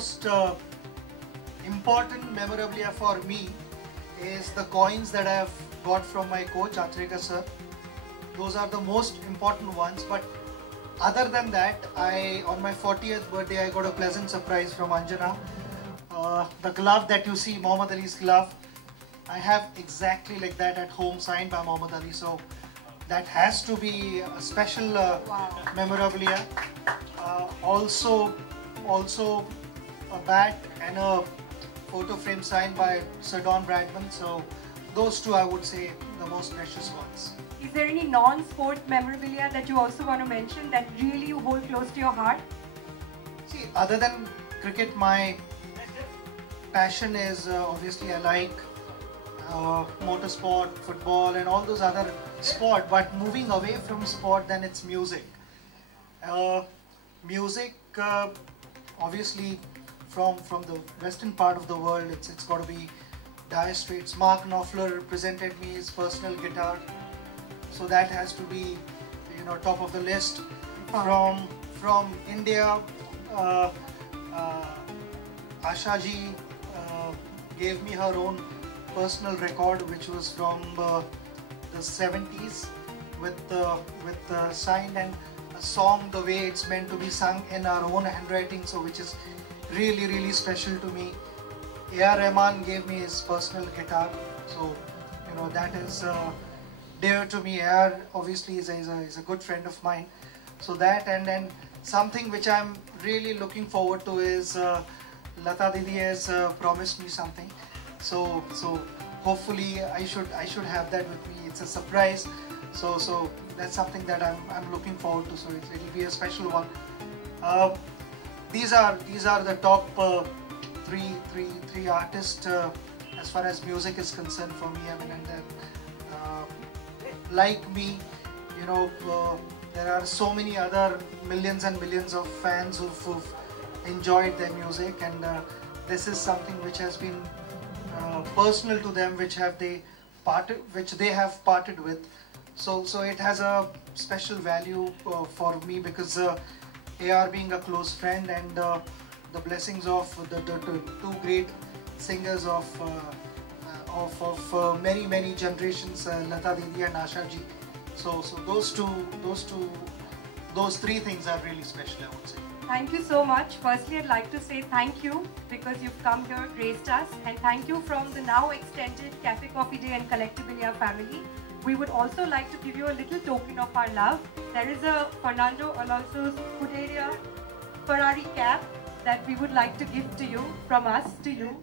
most important memorabilia for me is the coins that I have got from my coach Achreka sir. Those are the most important ones, but other than that, on my 40th birthday I got a pleasant surprise from Anjana. The glove that you see, Muhammad Ali's glove, I have exactly like that at home, signed by Muhammad Ali. So that has to be a special memorabilia. Also a bat and a photo frame signed by Sir Don Bradman. So those two I would say the most precious ones. Is there any non-sport memorabilia that you also want to mention that really you hold close to your heart? See, other than cricket, my passion is obviously I like motorsport, football and all those other sport, but moving away from sport, then it's music. Music obviously from the western part of the world, it's got to be Dire Straits. Mark Knopfler presented me his personal guitar, so that has to be, you know, top of the list. From India, Asha ji gave me her own personal record, which was from the 70s, with signed and a song the way it's meant to be sung in our own handwriting, so which is really special to me. A.R. Rahman gave me his personal guitar, so you know that is dear to me. A.R. obviously is a good friend of mine, so that, and then something which I'm really looking forward to is Lata Didi has promised me something, so hopefully I should have that with me. It's a surprise, so that's something that I'm looking forward to. So it'll be a special one. These are the top three artists as far as music is concerned for me. I mean, and then like me, you know, there are so many other millions and millions of fans who've enjoyed their music, and this is something which has been personal to them, which they have parted with. So it has a special value for me, because AR being a close friend, and the blessings of the two great singers of many generations, Lata Didi and Asha ji. So those three things are really special, I would say. Thank you so much. Firstly, I'd like to say thank you because you've come here, graced us, and thank you from the now extended Cafe Coffee Day and Collectabilia family. We would also like to give you a little token of our love. There is a Fernando Alonso's Scuderia Ferrari cap that we would like to give to you, from us to you.